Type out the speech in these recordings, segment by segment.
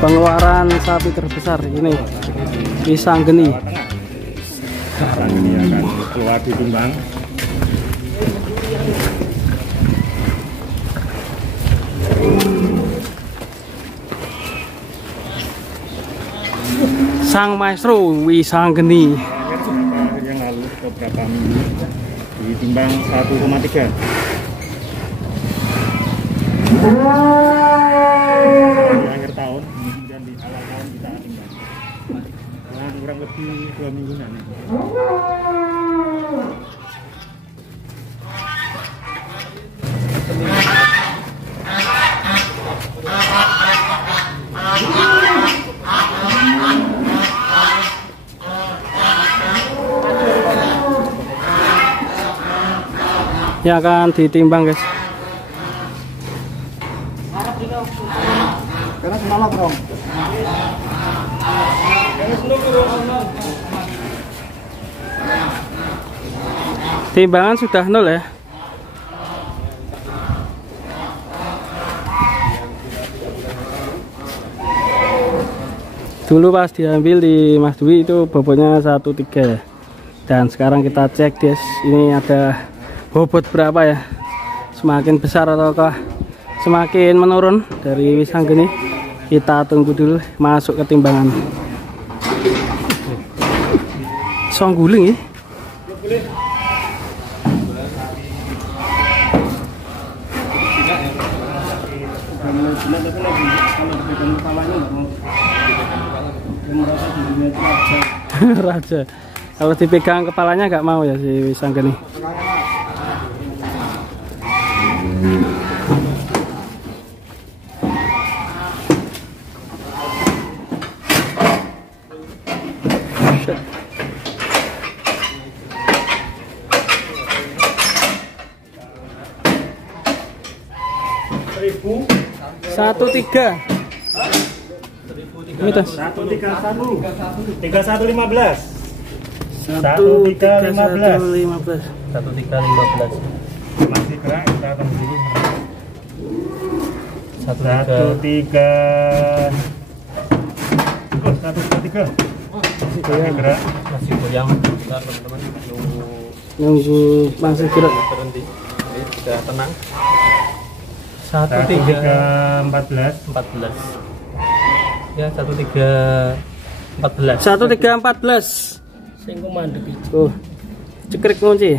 Pengeluaran sapi terbesar ini Wisanggeni. Ini akan keluar ditimbang. Sang Maestro Wisanggeni. Yang lalu beberapa minggu ditimbang 1,3. Di akhir tahun, kemudian di awal tahun kita timbang. Nah, kurang lebih 2 mingguan. Yang akan ditimbang, guys. Karena semalam, Bro. Timbangan sudah 0 ya. Dulu pas diambil di Mas Dwi itu bobotnya 1,3 ya. Dan sekarang kita cek, guys, ini ada bobot berapa ya? Semakin besar ataukah semakin menurun dari Wisanggeni? Kita tunggu dulu masuk ke timbangan. Songguling ya. Raja. Kalau dipegang kepalanya nggak mau ya si Wisanggeni. Satu tiga. Ini tas. 131. 3115. 1315. 1315. Masih gerak, kita akan dulu. 133. Masih gerak. Masih goyang. Bentar, teman-teman. Masih gerak. Berhenti. Ini sudah tenang. 1314. Ya, 1314. 1314. Sing mandek iki. Oh. Cekrek kunci.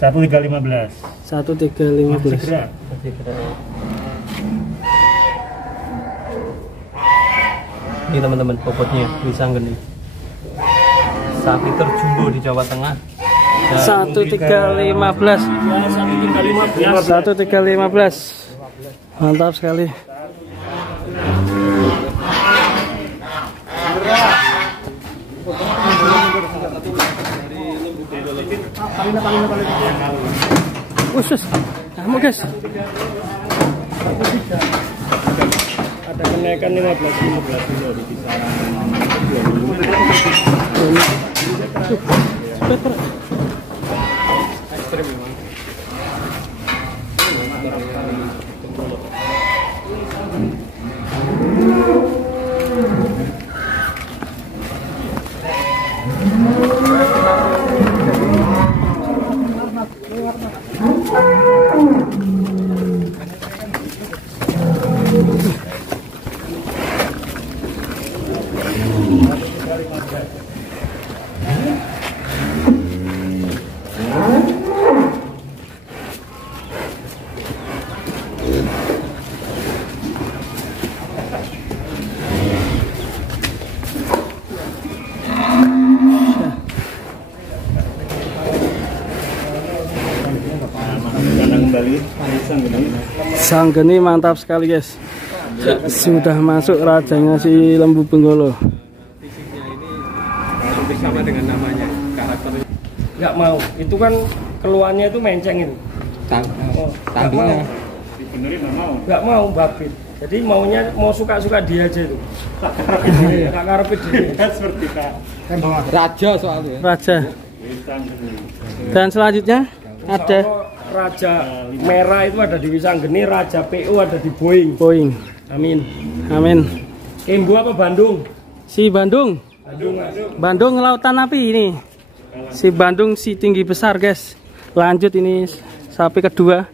1315. 1315. Masih gerak. Masih gerak. Ini teman-teman bobotnya Wisanggeni. Sapi terjumbo di Jawa Tengah. 1315. 1315. Mantap sekali. Khusus kamu, guys. Ada kenaikan 15 kilo di kisaran 20. Ekstrim memang. Wisanggeni mantap sekali, guys. Sudah masuk rajanya si lembu Benggolo. Fisiknya ini hampir sama dengan namanya, karakternya. Nggak mau, itu kan keluarnya itu menceng itu. Tampilnya. Dibenerin nggak mau. Nggak mau babit. Jadi maunya mau suka-suka dia aja itu. Nggak ngarepin dia. Seperti Kak. Raja soalnya. Raja. Wisanggeni. Dan selanjutnya ada Raja merah itu ada di Wisanggeni, Raja PO ada di Boeing. Boeing. Amin. Amin. Kembu apa Bandung? Si Bandung. Bandung. Bandung lautan api ini. Si Bandung si tinggi besar, guys. Lanjut ini sapi kedua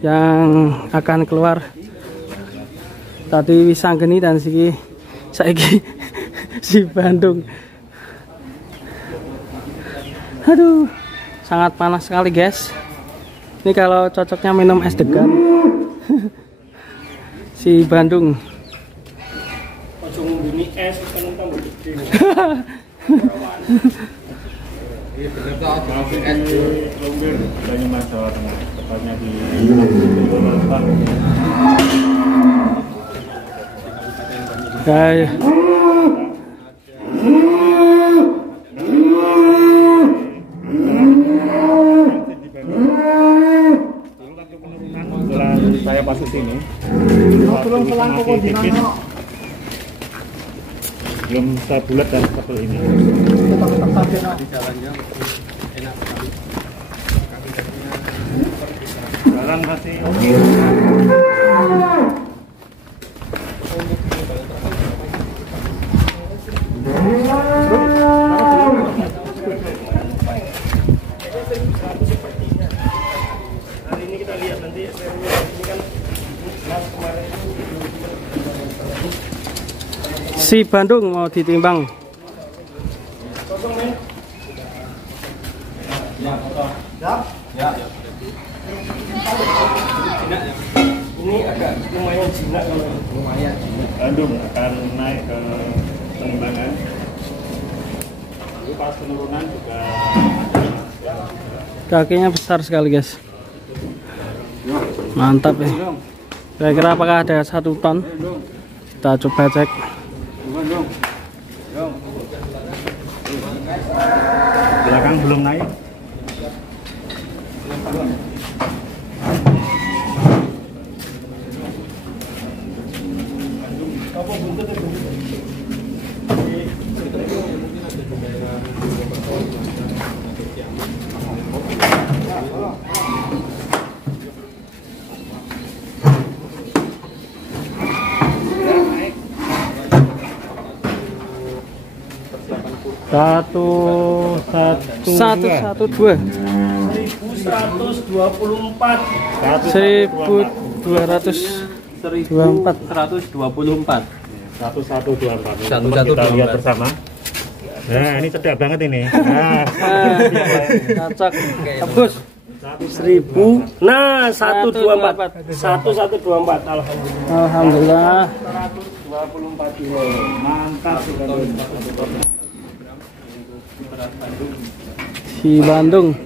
yang akan keluar. Tadi Wisanggeni dan saiki si Bandung. Aduh, sangat panas sekali, guys. Ini kalau cocoknya minum es degan. Si Bandung. Ojo ngumbini es kan tambah gede. Iya benar tuh. Masih di Lumbir, Banyumas, Jawa Tengah. Tepatnya di Ya. Setelah saya pasut ini, belum sebulat dan sebel ini. Di jalannya enak sekali. Jalan masih Hari ini kita lihat nanti ini kan mas kemarin Si Bandung mau ditimbang. kosong men. Ini agak lumayan jinak kalau lumayan. Bandung akan naik ke penimbangan. Lalu pas penurunan juga Kakinya besar sekali, guys. Mantap ya. Kira-kira apakah ada 1 ton? Kita coba cek. belakang belum naik. Satu 1124. 1224. 1124. 1124. Satu-satu Kita lihat 24. bersama. Nah, ini cedak banget ini. Nah, Cocok. Bagus. 1000. Nah, 124. 1124. Alhamdulillah. Alhamdulillah. 124 kilo. mantap sekali. Si Bandung.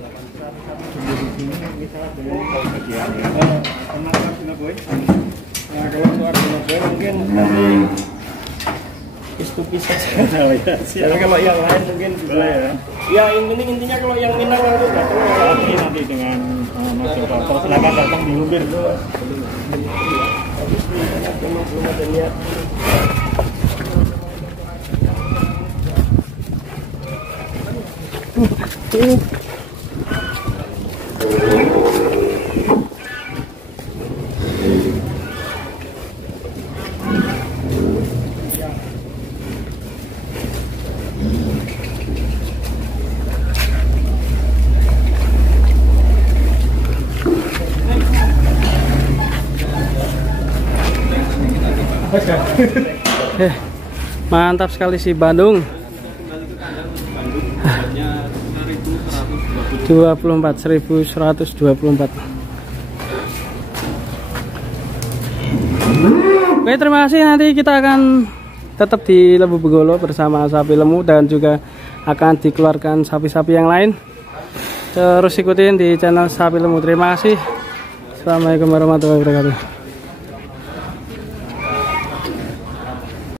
Nah, kalau keluar Surabaya mungkin nanti istupis saja. Tapi kalau yang lain mungkin bisa ya. Ya intinya kalau yang Minang itu nggak keluar. Nanti dengan Mas Joko. Kalau silakan datang di Lumbir. Belum ada niat. Mantap sekali si Bandung. 1124. Oke, terima kasih. Nanti kita akan tetap di Lembu Benggolo bersama sapi lemu dan juga akan dikeluarkan sapi-sapi yang lain. Terus ikutin di channel Sapi Lemu. Terima kasih. Assalamualaikum warahmatullahi wabarakatuh.